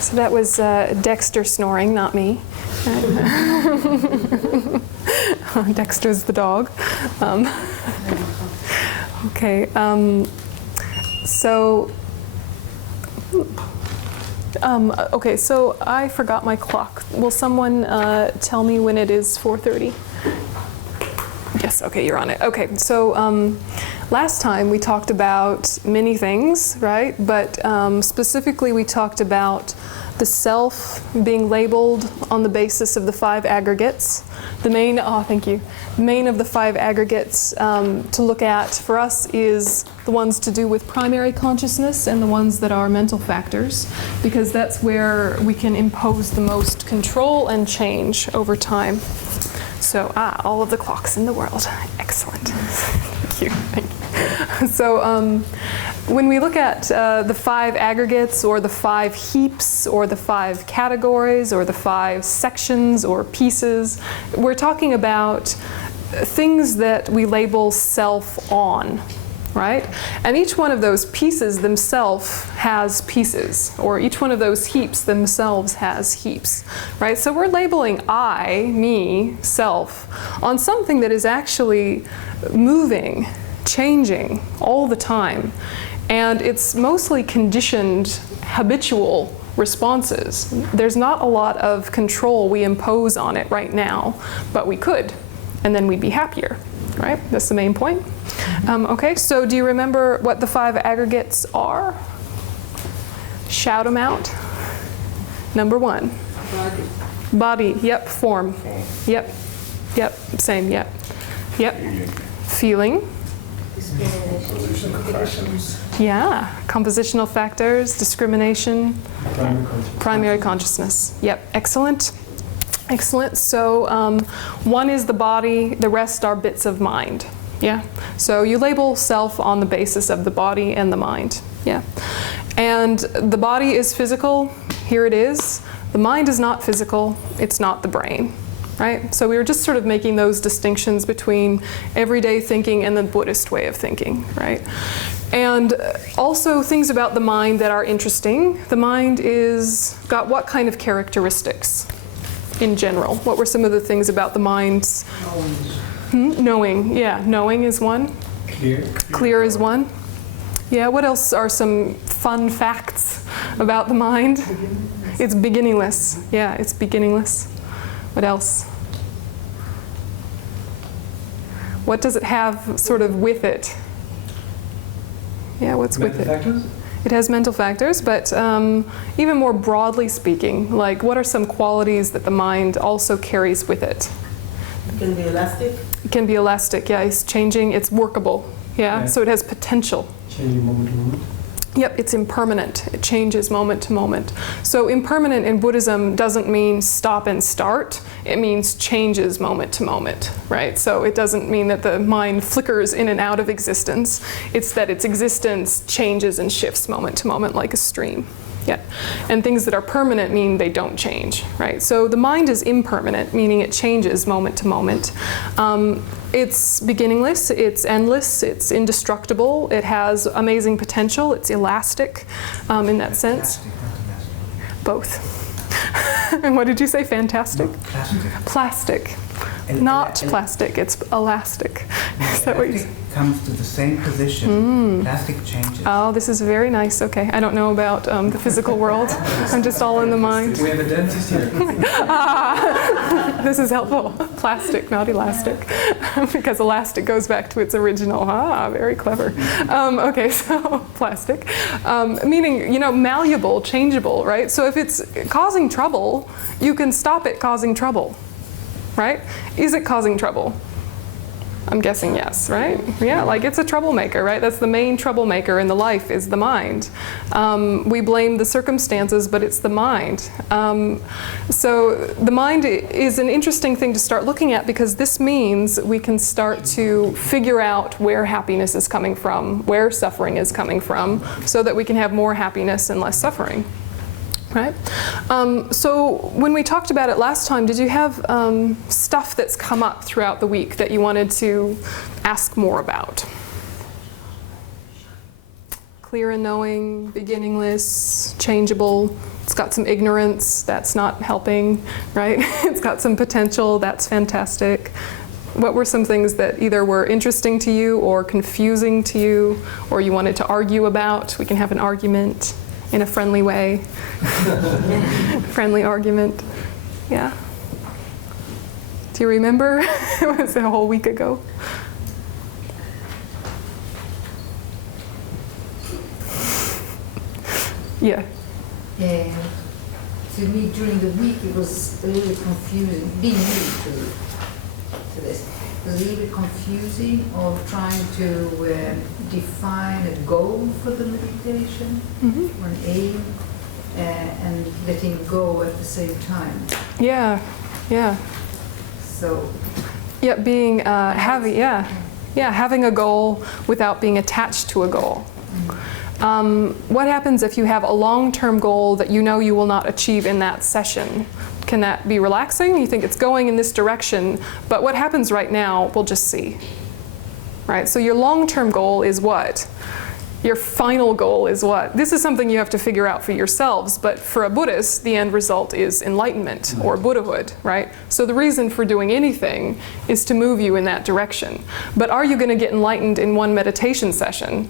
So that was Dexter snoring, not me. Dexter's the dog. Okay, okay, so I forgot my clock. Will someone tell me when it is 4:30? Yes, okay, you're on it. Okay, so last time we talked about many things, right? But specifically we talked about the self being labeled on the basis of the 5 aggregates. The main, the main of the 5 aggregates to look at for us is the ones to do with primary consciousness and the ones that are mental factors, because that's where we can impose the most control and change over time. So, all of the clocks in the world. Excellent. Thank you. So, when we look at the 5 aggregates or the 5 heaps or the 5 categories or the 5 sections or pieces, we're talking about things that we label self on, right? And each one of those pieces themselves has pieces, or each one of those heaps themselves has heaps, right? So we're labeling I, me, self, on something that is actually moving, changing all the time. And it's mostly conditioned, habitual responses. There's not a lot of control we impose on it right now, but we could, and then we'd be happier, right? That's the main point. Okay, so do you remember what the 5 aggregates are? Shout them out. Number 1. Body. Body, yep, form. Yep, yep, same, yep. Yep. Feeling. Yeah, compositional factors, discrimination, primary consciousness. Yep, excellent. Excellent. So 1 is the body, the rest are bits of mind. Yeah. So you label self on the basis of the body and the mind. Yeah. And the body is physical. Here it is. The mind is not physical. It's not the brain. Right? So we were just sort of making those distinctions between everyday thinking and the Buddhist way of thinking, right? And also things about the mind that are interesting. The mind is got what kind of characteristics in general? What were some of the things about the mind's knowing? Yeah, knowing is one. Clear is one. Yeah, what else are some fun facts about the mind? It's beginningless. Yeah, it's beginningless. What else? What does it have sort of with it? Yeah, what's with it? Factors? It has mental factors, but even more broadly speaking, like what are some qualities that the mind also carries with it? It can be elastic. It can be elastic, yeah, it's changing, it's workable, yeah, so it has potential. Changing moment to moment. Yep, it's impermanent. It changes moment to moment. So impermanent in Buddhism doesn't mean stop and start. It means changes moment to moment, right? So it doesn't mean that the mind flickers in and out of existence. It's that its existence changes and shifts moment to moment like a stream. Yeah. And things that are permanent mean they don't change, right? So the mind is impermanent, meaning it changes moment to moment. It's beginningless, it's endless, it's indestructible, it has amazing potential, it's elastic in that sense. Both. And what did you say? Fantastic? No, plastic. Plastic. Not plastic, it's elastic. Is that what you said? Comes to the same position. Plastic changes. Oh, this is very nice. Okay, I don't know about the physical world. I'm just all in the mind. We have a dentist here. This is helpful. Plastic, not elastic. Because elastic goes back to its original. Very clever. Okay, so plastic. Meaning, malleable, changeable, right? So if it's causing trouble, you can stop it causing trouble, right? Is it causing trouble? I'm guessing yes, right? Yeah, like it's a troublemaker, right? That's the main troublemaker in the life is the mind. We blame the circumstances, but it's the mind. So the mind is an interesting thing to start looking at because this means we can start to figure out where happiness is coming from, where suffering is coming from, so that we can have more happiness and less suffering. Right? So when we talked about it last time, did you have stuff that's come up throughout the week that you wanted to ask more about? Clear and knowing, beginningless, changeable, It's got some ignorance, that's not helping, right? It's got some potential, that's fantastic. What were some things that either were interesting to you or confusing to you or you wanted to argue about? We can have an argument in a friendly way. Friendly argument. Yeah. Do you remember? It was a whole week ago. Yeah. To me, during the week, it was a little bit confusing. Being new to this, it was a little bit confusing of trying to define a goal for the meditation, or an aim, and letting go at the same time. Yeah. Yeah. So. Yeah, being having a goal without being attached to a goal. What happens if you have a long-term goal that you know you will not achieve in that session? Can that be relaxing? You think it's going in this direction, but what happens right now, we'll just see. Right? So your long-term goal is what? Your final goal is what? This is something you have to figure out for yourselves, but for a Buddhist, the end result is enlightenment or Buddhahood, right? So the reason for doing anything is to move you in that direction. But are you going to get enlightened in one meditation session?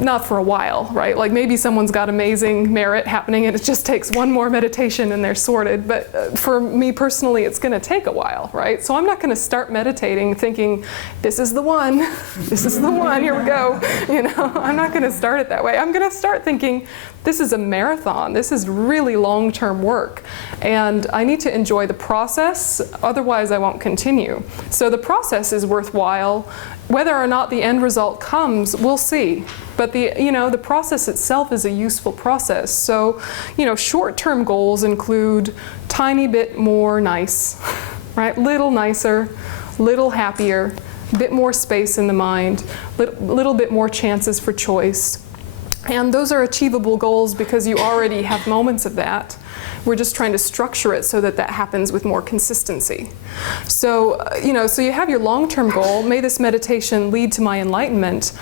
Not for a while, right? Like maybe someone's got amazing merit happening and it just takes one more meditation and they're sorted. But for me personally, it's going to take a while, right? So I'm not going to start meditating thinking, this is the one, this is the one, here we go. You know, I'm not going to start it that way. I'm going to start thinking, this is a marathon. This is really long-term work. And I need to enjoy the process, otherwise I won't continue. So the process is worthwhile. Whether or not the end result comes, we'll see. But the process itself is a useful process. So, short-term goals include tiny bit more nice, right? Little nicer, little happier, bit more space in the mind, little bit more chances for choice. And those are achievable goals because you already have moments of that. We're just trying to structure it so that that happens with more consistency. So, so you have your long-term goal, may this meditation lead to my enlightenment,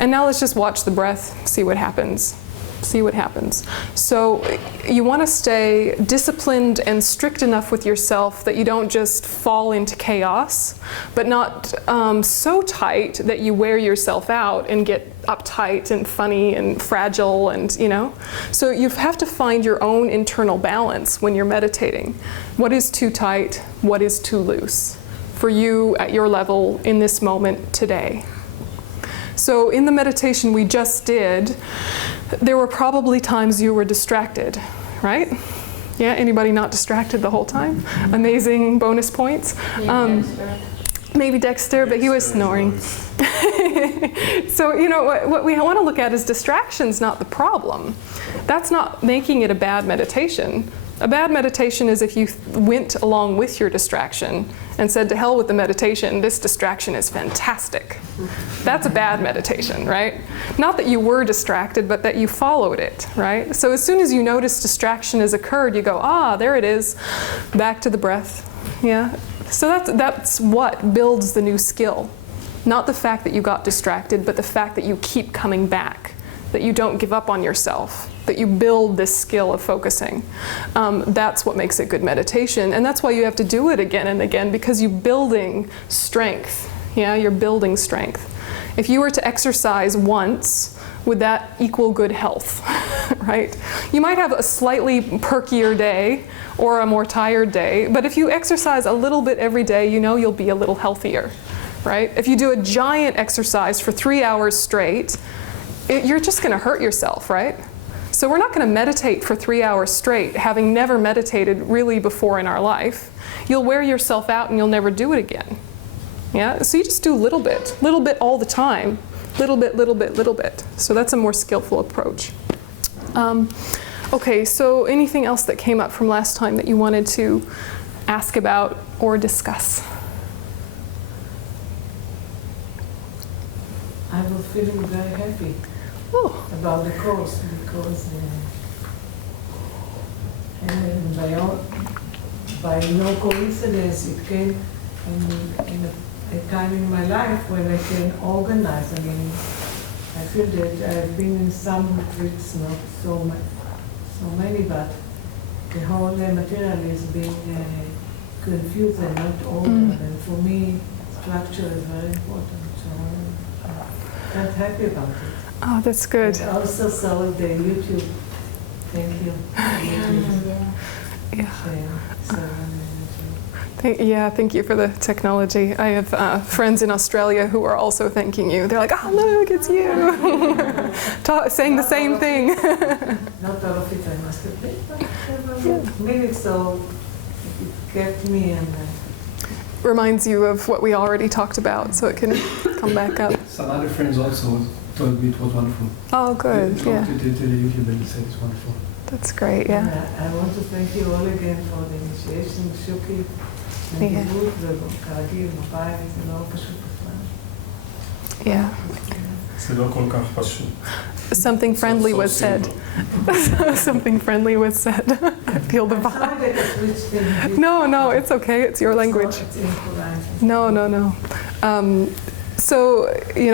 and now let's just watch the breath, see what happens. See what happens. So you want to stay disciplined and strict enough with yourself that you don't just fall into chaos, but not so tight that you wear yourself out and get uptight and funny and fragile and, So you have to find your own internal balance when you're meditating. What is too tight? What is too loose? For you at your level in this moment today. So in the meditation we just did, there were probably times you were distracted, right? Yeah, anybody not distracted the whole time? Amazing bonus points. Maybe Dexter, but he was snoring. So, what we want to look at is distraction's not the problem. That's not making it a bad meditation. A bad meditation is if you went along with your distraction and said, to hell with the meditation, this distraction is fantastic. That's a bad meditation, right? Not that you were distracted, but that you followed it, right? So as soon as you notice distraction has occurred, you go, there it is, back to the breath, yeah? So that's what builds the new skill. Not the fact that you got distracted, but the fact that you keep coming back, that you don't give up on yourself, that you build this skill of focusing. That's what makes it good meditation. And that's why you have to do it again and again, because you're building strength. Yeah, you're building strength. If you were to exercise once, would that equal good health, right? You might have a slightly perkier day or a more tired day, but if you exercise a little bit every day, you'll be a little healthier, right? If you do a giant exercise for 3 hours straight, you're just going to hurt yourself, right? So we're not going to meditate for 3 hours straight, having never meditated really before in our life. You'll wear yourself out and you'll never do it again. Yeah? So you just do little bit all the time. Little bit, little bit, little bit. So that's a more skillful approach. Okay, so anything else that came up from last time that you wanted to ask about or discuss? I was feeling very happy about the course because by no coincidence it came in a time in my life when I can organize. I feel that I've been in some retreats, not so so many, but the whole material is being confused and not ordered. And for me, structure is very important. So I'm happy about it. Oh, that's good. And also saw the YouTube. Thank you. Yeah. So, Thank you for the technology. I have friends in Australia who are also thanking you. They're like, oh, look, it's you. Saying the same thing. Not all of it I must admit, but several minutes, so it kept me and Reminds you of what we already talked about, so it can come back up. Some other friends also told me it was wonderful. Oh, good. They Yeah. talked to the YouTube and they said it's wonderful. That's great, yeah. I want to thank you all again for the initiation, שוקי, נדיבות וכרגיל, בבית, זה לא פשוט בכלל. Yeah. זה לא כל כך פשוט. Something friendly was said. Something friendly was said. I feel the I'm vibe. sorry that I switched things. No, it's okay. It's your language. It's improvised. No. So,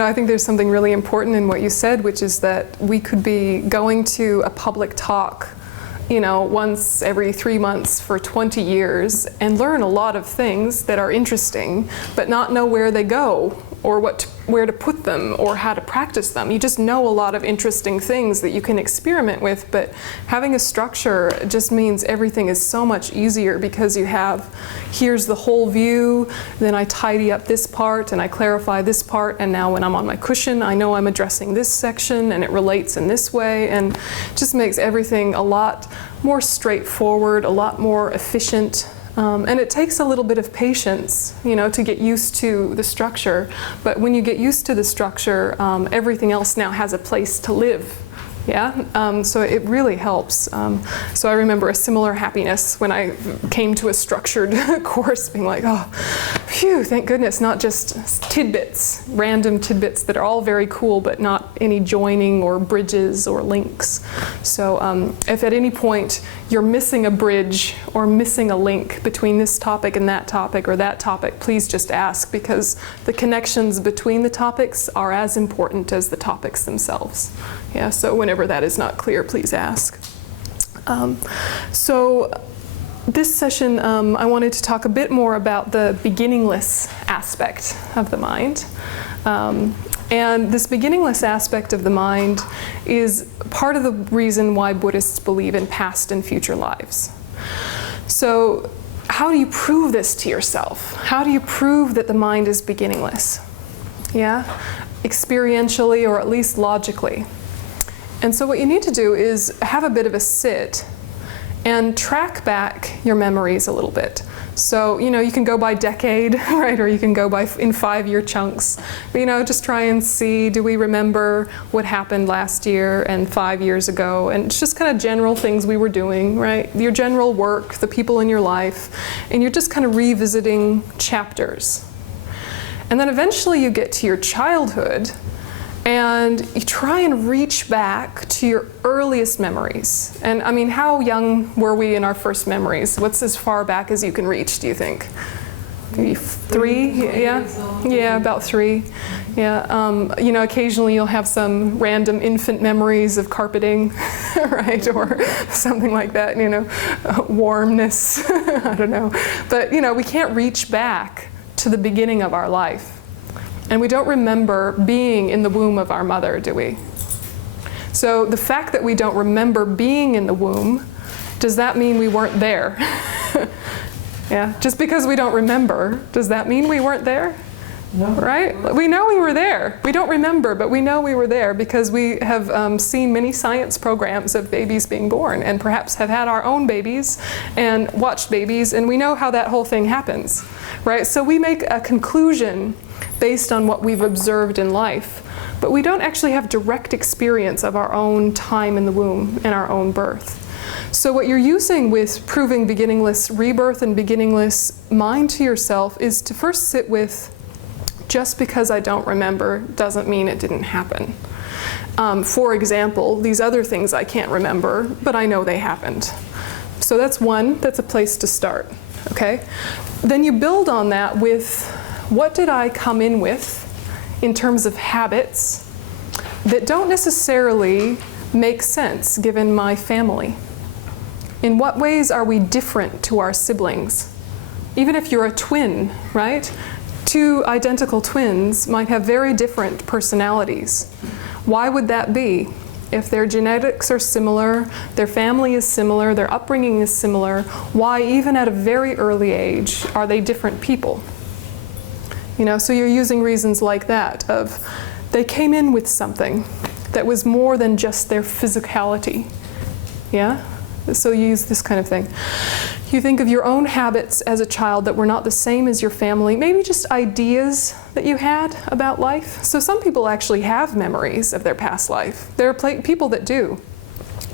I think there's something really important in what you said, which is that we could be going to a public talk, once every 3 months for 20 years and learn a lot of things that are interesting, but not know where they go or where to put them or how to practice them. You just know a lot of interesting things that you can experiment with, but having a structure just means everything is so much easier because you have, here's the whole view, then I tidy up this part and I clarify this part, and now when I'm on my cushion, I know I'm addressing this section and it relates in this way, and just makes everything a lot more straightforward, a lot more efficient. And it takes a little bit of patience, to get used to the structure. But when you get used to the structure, everything else now has a place to live. Yeah, so it really helps. So I remember a similar happiness when I came to a structured course, being like, oh, phew, thank goodness, not just tidbits, random tidbits that are all very cool, but not any joining or bridges or links. So if at any point you're missing a bridge or missing a link between this topic and that topic or that topic, please just ask, because the connections between the topics are as important as the topics themselves. Yeah, so whenever that is not clear, please ask. So this session, I wanted to talk a bit more about the beginningless aspect of the mind. And this beginningless aspect of the mind is part of the reason why Buddhists believe in past and future lives. So how do you prove this to yourself? How do you prove that the mind is beginningless? Yeah? Experientially, or at least logically. And so what you need to do is have a bit of a sit and track back your memories a little bit. So, you can go by decade, right? Or you can go by in 5-year chunks. But, just try and see, do we remember what happened last year and 5 years ago? And it's just kind of general things we were doing, right? Your general work, the people in your life. And you're just kind of revisiting chapters. And then eventually you get to your childhood, and you try and reach back to your earliest memories. And I mean, how young were we in our first memories? What's as far back as you can reach, do you think? Maybe 3? Yeah, about 3. Yeah, occasionally you'll have some random infant memories of carpeting, right? Or something like that, warmness, I don't know. But, we can't reach back to the beginning of our life. And we don't remember being in the womb of our mother, do we? So the fact that we don't remember being in the womb, does that mean we weren't there? Yeah, just because we don't remember, does that mean we weren't there? No. Right? We know we were there. We don't remember, but we know we were there because we have seen many science programs of babies being born, and perhaps have had our own babies and watched babies, and we know how that whole thing happens, right? So we make a conclusion based on what we've observed in life, but we don't actually have direct experience of our own time in the womb and our own birth. So what you're using with proving beginningless rebirth and beginningless mind to yourself is to first sit with, just because I don't remember doesn't mean it didn't happen. For example, these other things I can't remember, but I know they happened. So that's a place to start, okay? Then you build on that with, what did I come in with in terms of habits that don't necessarily make sense given my family? In what ways are we different to our siblings? Even if you're a twin, right? Two identical twins might have very different personalities. Why would that be? If their genetics are similar, their family is similar, their upbringing is similar, why even at a very early age are they different people? You know, so you're using reasons like that of they came in with something that was more than just their physicality. Yeah? So you use this kind of thing. You think of your own habits as a child that were not the same as your family, maybe just ideas that you had about life. So some people actually have memories of their past life. There are people that do.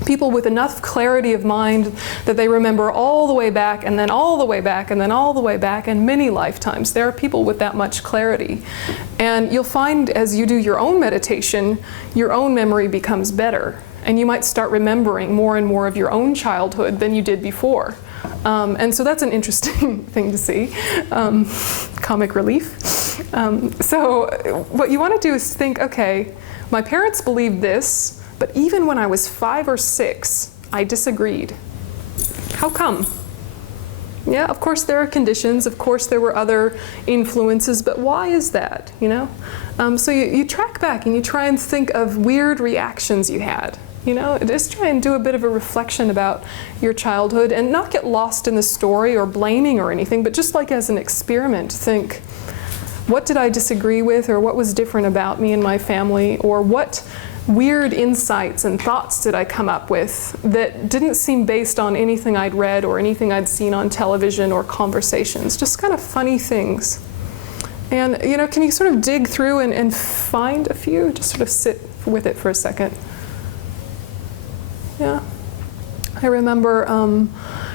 People with enough clarity of mind that they remember all the way back and then all the way back and then all the way back and many lifetimes. There are people with that much clarity. And you'll find as you do your own meditation, your own memory becomes better. And you might start remembering more and more of your own childhood than you did before. And so that's an interesting thing to see, comic relief. So what you want to do is think, okay, my parents believed this, but even when I was 5 or 6, I disagreed. How come? Yeah, of course there are conditions, of course there were other influences, but why is that, you know? So you track back and you try and think of weird reactions you had. You know, just try and do a bit of a reflection about your childhood and not get lost in the story or blaming or anything, but just like as an experiment, think, what did I disagree with, or what was different about me and my family, or what weird insights and thoughts did I come up with that didn't seem based on anything I'd read or anything I'd seen on television or conversations, just kind of funny things. And, you know, can you sort of dig through and find a few? Just sort of sit with it for a second. Yeah, I remember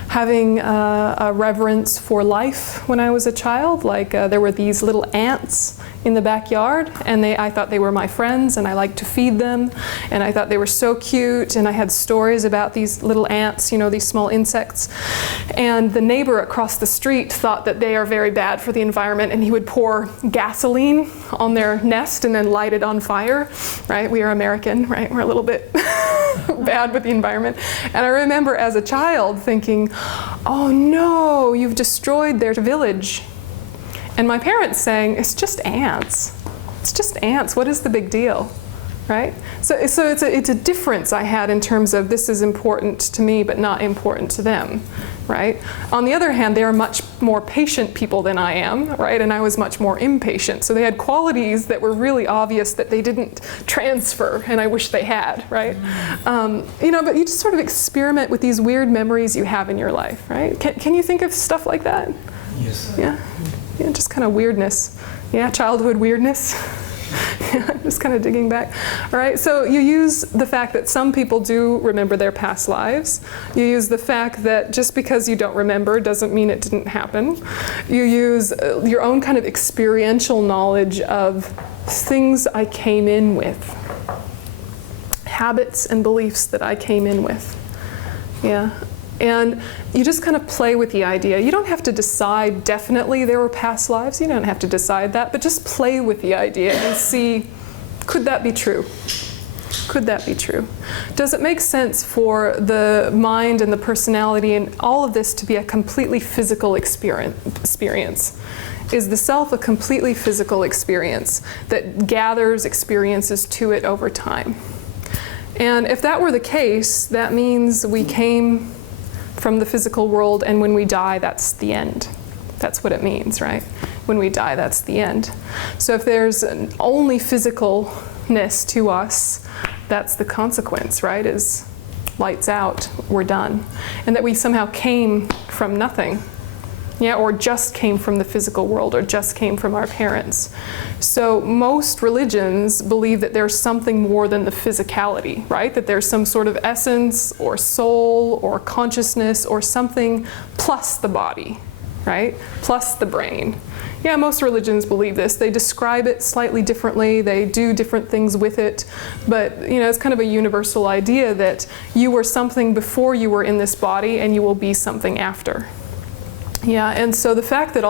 having a reverence for life when I was a child. Like there were these little ants in the backyard, and I thought they were my friends, and I liked to feed them, and I thought they were so cute, and I had stories about these little ants, you know, these small insects. And the neighbor across the street thought that they are very bad for the environment, and he would pour gasoline on their nest and then light it on fire, right? We are American, right? We're a little bit bad with the environment. And I remember as a child thinking, oh no, you've destroyed their village. And my parents saying, it's just ants. It's just ants. What is the big deal, right? So it's a difference I had in terms of this is important to me but not important to them, right? On the other hand, they are much more patient people than I am, right? And I was much more impatient. So they had qualities that were really obvious that they didn't transfer, and I wish they had, right? You know, but you just sort of experiment with these weird memories you have in your life, right? Can you think of stuff like that? Yes. Yeah. Yeah, just kind of weirdness. Yeah, childhood weirdness. Just kind of digging back. All right, so you use the fact that some people do remember their past lives. You use the fact that just because you don't remember doesn't mean it didn't happen. You use your own kind of experiential knowledge of things I came in with. Habits and beliefs that I came in with. Yeah. And you just kind of play with the idea. You don't have to decide definitely there were past lives. You don't have to decide that, but just play with the idea and see, could that be true? Could that be true? Does it make sense for the mind and the personality and all of this to be a completely physical experience? Is the self a completely physical experience that gathers experiences to it over time? And if that were the case, that means we came from the physical world, and when we die, that's the end. That's what it means, right? When we die, that's the end. So if there's only physicalness to us, that's the consequence, right? Is lights out, we're done. And that we somehow came from nothing. Yeah, or just came from the physical world, or just came from our parents. So most religions believe that there's something more than the physicality, right? That there's some sort of essence or soul or consciousness or something plus the body, right? Plus the brain. Yeah, most religions believe this. They describe it slightly differently. They do different things with it. But, you know, it's kind of a universal idea that you were something before you were in this body, and you will be something after. Yeah, and so the fact that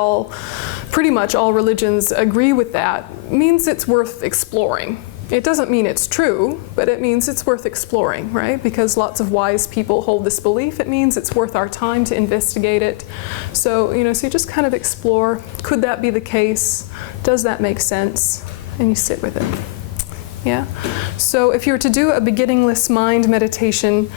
pretty much all religions agree with that means it's worth exploring. It doesn't mean it's true, but it means it's worth exploring, right? Because lots of wise people hold this belief. It means it's worth our time to investigate it. So, so you just kind of explore, could that be the case? Does that make sense? And you sit with it. Yeah? So if you were to do a beginningless mind meditation,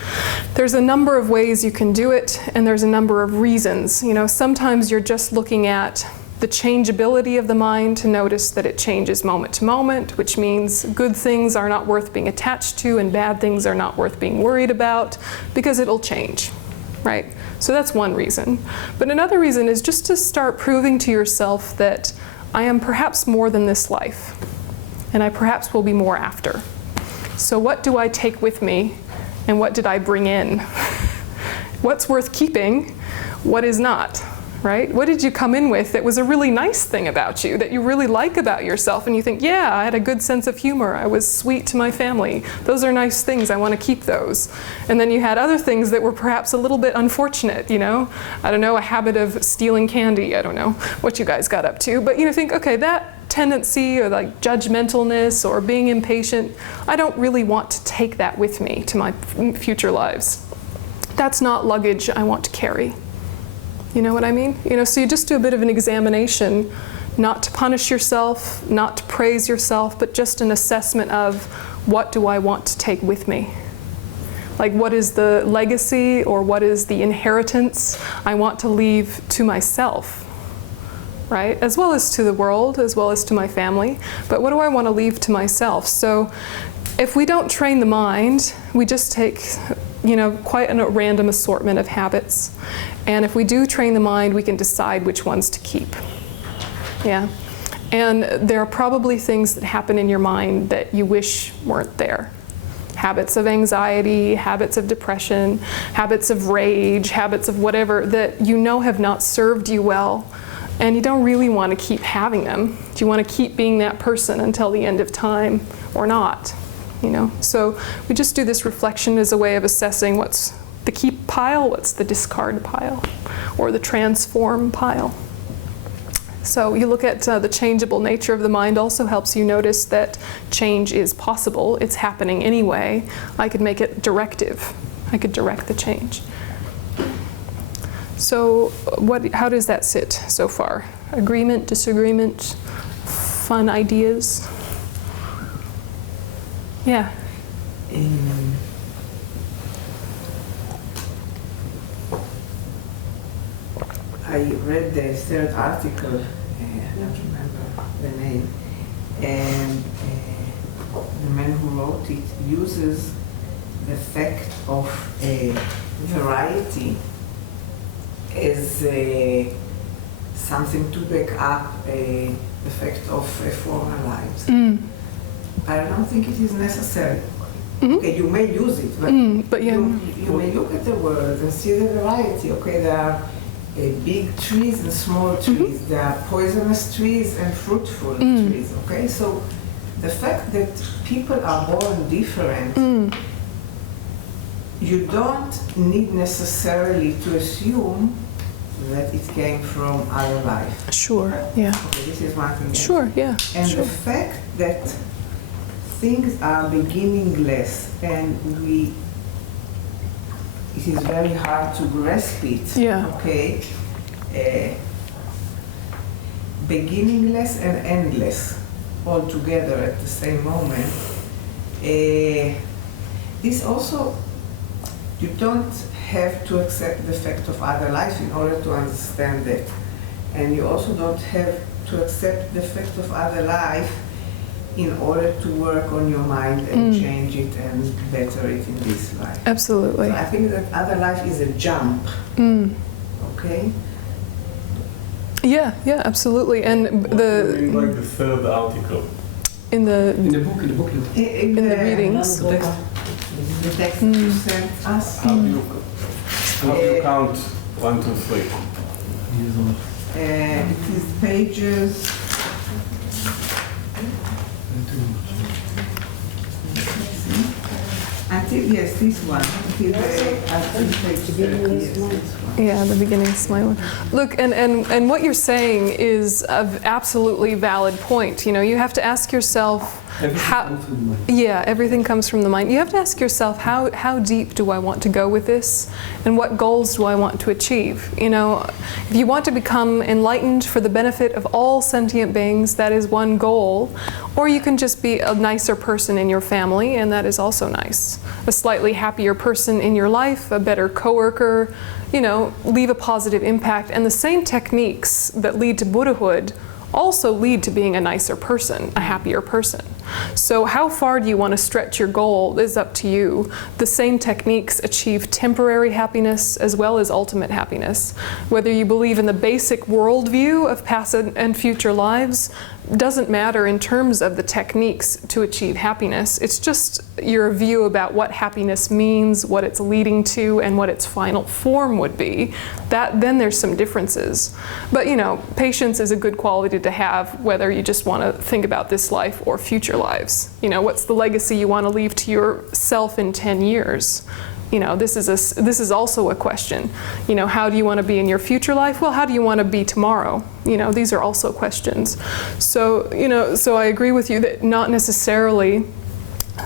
there's a number of ways you can do it, and there's a number of reasons. Sometimes you're just looking at the changeability of the mind to notice that it changes moment to moment, which means good things are not worth being attached to and bad things are not worth being worried about because it'll change, right? So that's one reason. But another reason is just to start proving to yourself that I am perhaps more than this life, and I perhaps will be more after. So what do I take with me, and what did I bring in? What's worth keeping? What is not? Right? What did you come in with that was a really nice thing about you, that you really like about yourself, and you think, yeah, I had a good sense of humor, I was sweet to my family, those are nice things, I want to keep those. And then you had other things that were perhaps a little bit unfortunate, I don't know, a habit of stealing candy, I don't know what you guys got up to, but think, okay, that tendency or like judgmentalness or being impatient, I don't really want to take that with me to my future lives. That's not luggage I want to carry. You know what I mean? So you just do a bit of an examination, not to punish yourself, not to praise yourself, but just an assessment of what do I want to take with me? Like what is the legacy or what is the inheritance I want to leave to myself, right? As well as to the world, as well as to my family. But what do I want to leave to myself? So if we don't train the mind, we just take quite a random assortment of habits. And if we do train the mind, we can decide which ones to keep. Yeah. And there are probably things that happen in your mind that you wish weren't there. Habits of anxiety, habits of depression, habits of rage, habits of whatever that have not served you well. And you don't really want to keep having them. Do you want to keep being that person until the end of time or not? So we just do this reflection as a way of assessing what's the keep pile, what's the discard pile, or the transform pile. So you look at the changeable nature of the mind also helps you notice that change is possible. It's happening anyway. I could make it directive. I could direct the change. So how does that sit so far? Agreement, disagreement, fun ideas? Yeah. I read the third article, I don't remember the name, and the man who wrote it uses the fact of variety as something to back up the fact of former lives. I don't think it is necessary. Mm-hmm. Okay, you may use it, but yeah. you may look at the world and see the variety. Okay, there are big trees and small trees. Mm-hmm. There are poisonous trees and fruitful trees. Okay, so the fact that people are born different, you don't need necessarily to assume that it came from other life. Sure, yeah. Okay, this is one thing. Sure, yeah. And sure. the fact that things are beginningless and it is very hard to grasp it. Yeah. Okay. Beginningless and endless all together at the same moment. This also, you don't have to accept the fact of other life in order to understand it. And you also don't have to accept the fact of other life in order to work on your mind and change it and better it in this life. Absolutely. So I think that other life is a jump. Okay? Yeah, absolutely. And like the third article. In the booklet. In the readings. The text that you sent us. How do you count 1, 2, 3? It is pages. yes, this one. Until Yeah, the beginning smile. Look, and what you're saying is an absolutely valid point. You know, you have to ask yourself, yeah, everything comes from the mind. You have to ask yourself, how deep do I want to go with this? And what goals do I want to achieve? You know, if you want to become enlightened for the benefit of all sentient beings, that is one goal. Or you can just be a nicer person in your family, and that is also nice. A slightly happier person in your life, a better coworker, you know, leave a positive impact. And the same techniques that lead to Buddhahood also lead to being a nicer person, a happier person. So how far do you want to stretch your goal is up to you. The same techniques achieve temporary happiness as well as ultimate happiness. Whether you believe in the basic worldview of past and future lives doesn't matter in terms of the techniques to achieve happiness. It's just your view about what happiness means, what it's leading to, and what its final form would be. Then there's some differences. But you know, patience is a good quality to have, whether you just want to think about this life or future lives. You know, what's the legacy you want to leave to yourself in 10 years? You know, this is also a question. You know, how do you want to be in your future life? Well, how do you want to be tomorrow? You know, these are also questions. So, you know, so I agree with you that not necessarily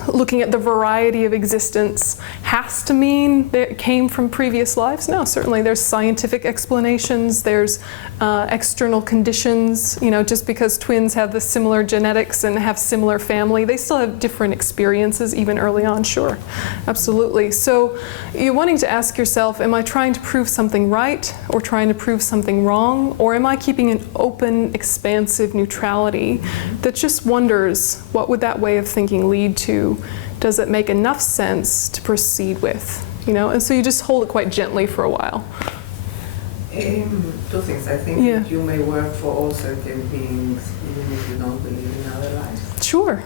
looking at the variety of existence has to mean that it came from previous lives. No, certainly there's scientific explanations, there's external conditions. You know, just because twins have the similar genetics and have similar family, they still have different experiences even early on, sure, absolutely. So you're wanting to ask yourself, am I trying to prove something right or trying to prove something wrong? Or am I keeping an open, expansive neutrality that just wonders, what would that way of thinking lead to? Does it make enough sense to proceed with? You know, and so you just hold it quite gently for a while. Two things. I think that you may work for all sentient beings even if you don't believe in other lives. Sure.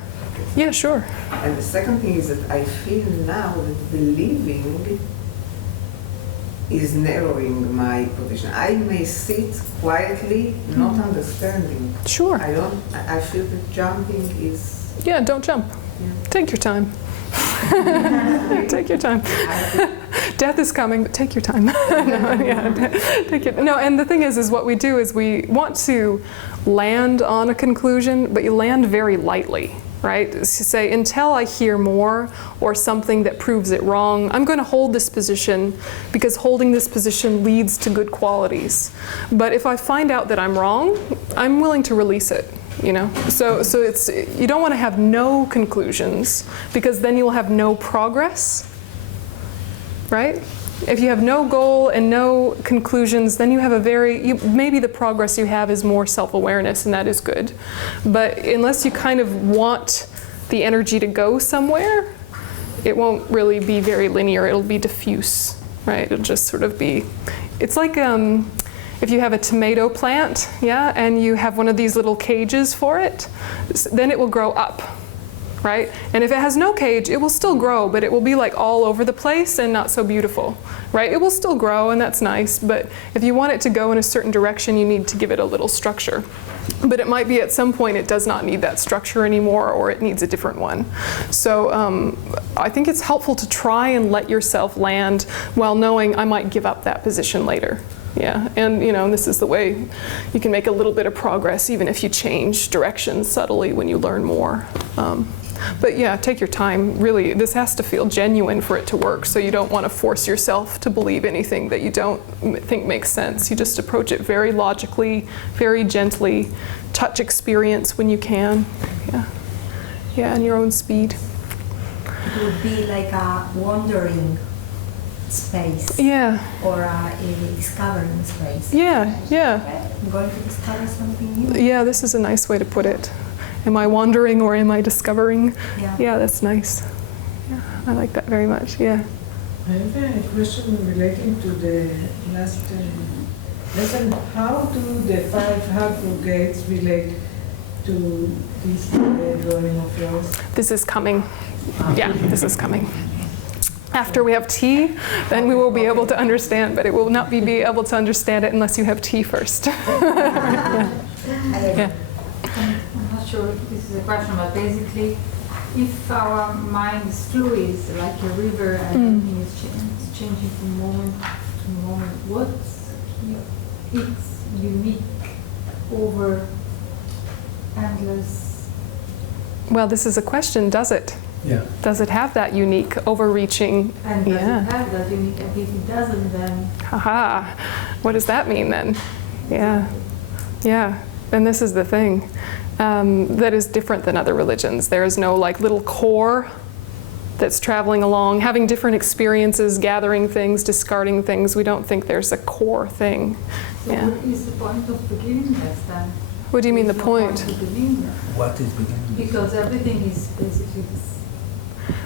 Yeah, sure. And the second thing is that I feel now that believing is narrowing my position. I may sit quietly, not understanding. Sure. I feel that jumping is... Yeah, don't jump. Yeah. Take your time. Take your time. Death is coming, but take your time. No, and the thing is what we do is we want to land on a conclusion, but you land very lightly, right? To say, until I hear more or something that proves it wrong, I'm going to hold this position because holding this position leads to good qualities. But if I find out that I'm wrong, I'm willing to release it. You know, so it's, you don't want to have no conclusions because then you'll have no progress, right? If you have no goal and no conclusions, then you have maybe the progress you have is more self-awareness, and that is good. But unless you kind of want the energy to go somewhere, it won't really be very linear. It'll be diffuse, right? It'll just sort of be, it's like, if you have a tomato plant, yeah, and you have one of these little cages for it, then it will grow up, right? And if it has no cage, it will still grow, but it will be like all over the place and not so beautiful, right? It will still grow, and that's nice, but if you want it to go in a certain direction, you need to give it a little structure. But it might be at some point it does not need that structure anymore, or it needs a different one. So I think it's helpful to try and let yourself land while knowing I might give up that position later. Yeah, and you know, this is the way you can make a little bit of progress even if you change direction subtly when you learn more. But yeah, take your time. Really, this has to feel genuine for it to work, so you don't want to force yourself to believe anything that you don't think makes sense. You just approach it very logically, very gently, touch experience when you can. Yeah, and your own speed. It would be like a wandering space. Yeah. Or a discovering space. Yeah. I'm going to discover something new. Yeah, this is a nice way to put it. Am I wandering or am I discovering? Yeah, that's nice. Yeah, I like that very much, yeah. I have a question relating to the last lesson. How do the 5 aggregates relate to this drawing of yours? This is coming. Yeah, this is coming. After we have tea, then we will be able to understand, but it will not be able to understand it unless you have tea first. Yeah. I'm not sure if this is a question, but basically if our mind is fluid, like a river, and everything is changing from moment to moment, what's its unique over endless? Well, this is a question, does it? Yeah. Does it have that unique, overreaching? And does Yeah. it have that unique? And if it doesn't, then Haha. What does that mean then? Yeah. Yeah. And this is the thing. That is different than other religions. There is no like little core that's traveling along, having different experiences, gathering things, discarding things. We don't think there's a core thing. so Yeah. what is the point of beginningless then? What do you mean the There's no point? of beginningless. What is beginning? Because everything is basically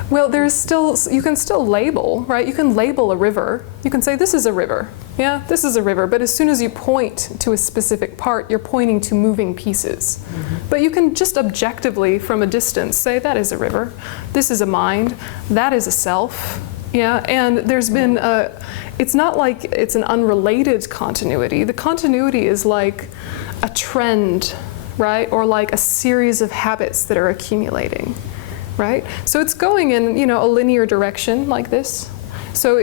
Well, there's still, you can still label, right? You can label a river. You can say, this is a river. Yeah, this is a river. But as soon as you point to a specific part, you're pointing to moving pieces. But you can just objectively, from a distance, say, that is a river. This is a mind. That is a self. Yeah, and there's been it's not like it's an unrelated continuity. The continuity is like a trend, right? Or like a series of habits that are accumulating. Right? So it's going in, a linear direction like this. So,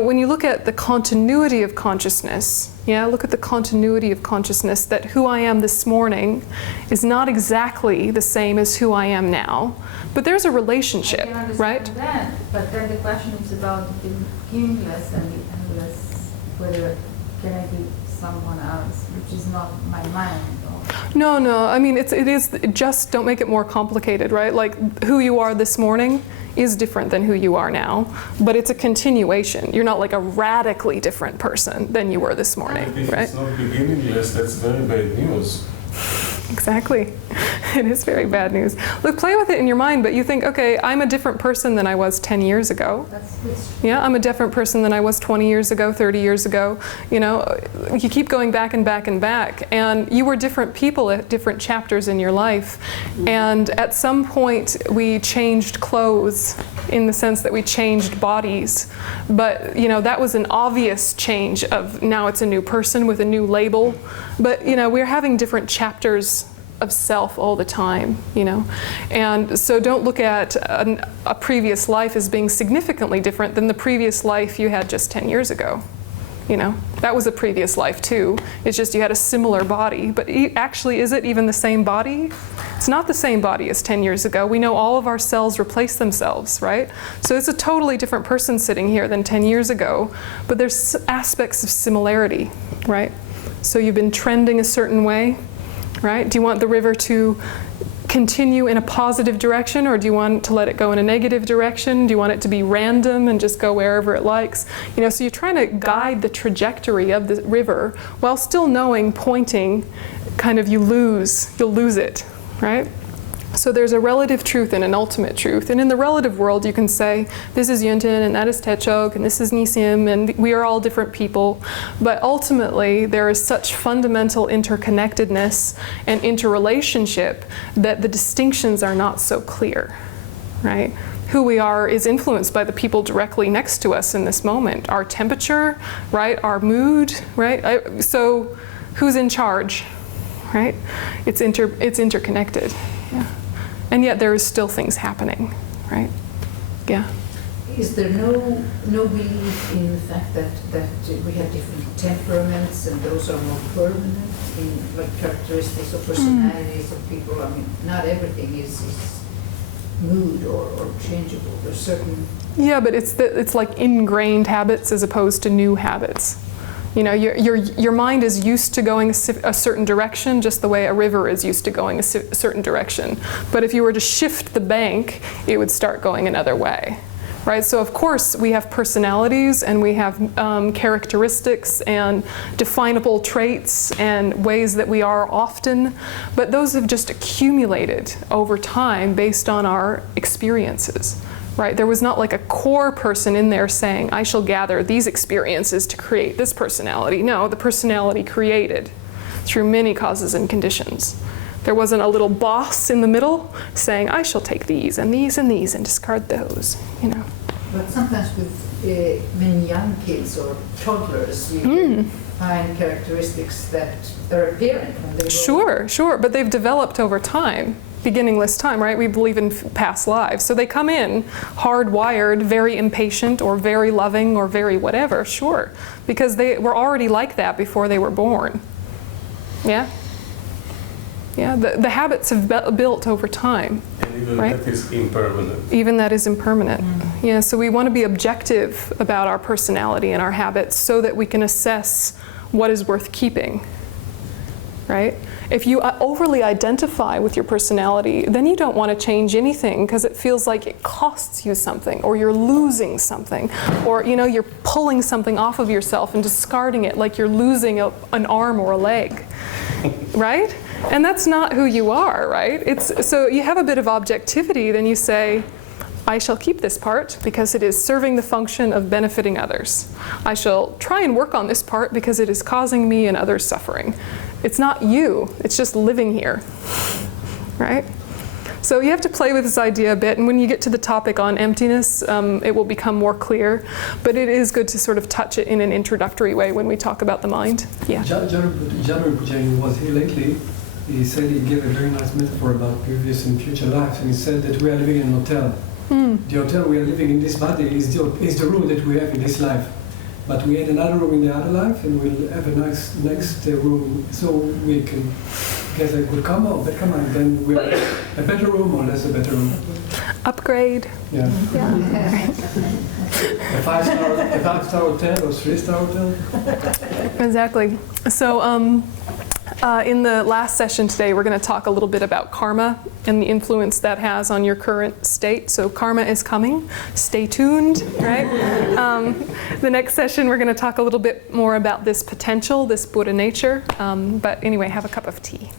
when you look at the continuity of consciousness, look at the continuity of consciousness, that who I am this morning is not exactly the same as who I am now, but there's a relationship, I can understand right? that, but then the question is about the beginningless and the endless, whether can I be someone else, which is not my mind. No, I mean, it is just, don't make it more complicated, right? Like, who you are this morning is different than who you are now, but it's a continuation. You're not like a radically different person than you were this morning, But if right? it's not beginningless, that's very bad news. Exactly. It is very bad news. Look, play with it in your mind, but you think, okay, I'm a different person than I was 10 years ago. That's Yeah, I'm a different person than I was 20 years ago, 30 years ago. You keep going back and back and back, and you were different people at different chapters in your life. And at some point, we changed clothes in the sense that we changed bodies. But, that was an obvious change of now it's a new person with a new label. But, we're having different chapters of self all the time, And so don't look at a previous life as being significantly different than the previous life you had just 10 years ago. That was a previous life too. It's just you had a similar body. But actually, is it even the same body? It's not the same body as 10 years ago. We know all of our cells replace themselves, right? So it's a totally different person sitting here than 10 years ago. But there's aspects of similarity, right? So you've been trending a certain way, right? Do you want the river to continue in a positive direction, or do you want to let it go in a negative direction? Do you want it to be random and just go wherever it likes? So you're trying to guide the trajectory of the river while still knowing, pointing, kind of you'll lose it, right? So there's a relative truth and an ultimate truth. And in the relative world, you can say, this is Yonten, and that is Techok, and this is Nisim, and we are all different people. But ultimately, there is such fundamental interconnectedness and interrelationship that the distinctions are not so clear, right? Who we are is influenced by the people directly next to us in this moment. Our temperature, right? Our mood, right? So who's in charge, right? It's interconnected. Yeah. And yet there is still things happening, right? Yeah. Is there no belief in the fact that we have different temperaments and those are more permanent in like characteristics of personalities of people? I mean, not everything is mood or changeable. There's certain. Yeah, but it's like ingrained habits as opposed to new habits. Your mind is used to going a certain direction, just the way a river is used to going a certain direction. But if you were to shift the bank, it would start going another way, right? So of course we have personalities and we have characteristics and definable traits and ways that we are often, but those have just accumulated over time based on our experiences. Right? There was not like a core person in there saying, I shall gather these experiences to create this personality. No, the personality created through many causes and conditions. There wasn't a little boss in the middle saying, I shall take these and these and these and discard those, But sometimes with many young kids or toddlers, you find characteristics that are apparent when they grow up. Sure, but they've developed over time. beginningless time, right? We believe in past lives. So they come in hardwired, very impatient or very loving or very whatever, sure, because they were already like that before they were born. Yeah? Yeah, the habits have built over time. And even right? that is impermanent. Even that is impermanent. Yeah, so we want to be objective about our personality and our habits so that we can assess what is worth keeping, right? If you overly identify with your personality, then you don't want to change anything because it feels like it costs you something, or you're losing something, or you're pulling something off of yourself and discarding it like you're losing an arm or a leg, right? And that's not who you are, right? So you have a bit of objectivity, then you say, I shall keep this part because it is serving the function of benefiting others. I shall try and work on this part because it is causing me and others suffering. It's not you, it's just living here, right? So you have to play with this idea a bit, and when you get to the topic on emptiness, it will become more clear. But it is good to sort of touch it in an introductory way when we talk about the mind. Yeah. Janur Pujain was here lately. He said he gave a very nice metaphor about previous and future lives, and he said that we are living in an hotel. The hotel we are living in this body is the room that we have in this life. But we had another room in the other life, and we'll have a nice next room, so we can get a good karma or bad karma, and then we'll have a better room or less a better room. Upgrade. Yeah. A five-star hotel or three-star hotel. Exactly. So in the last session today, we're going to talk a little bit about karma and the influence that has on your current state. So karma is coming. Stay tuned, right? The next session, we're going to talk a little bit more about this potential, this Buddha nature. But anyway, have a cup of tea.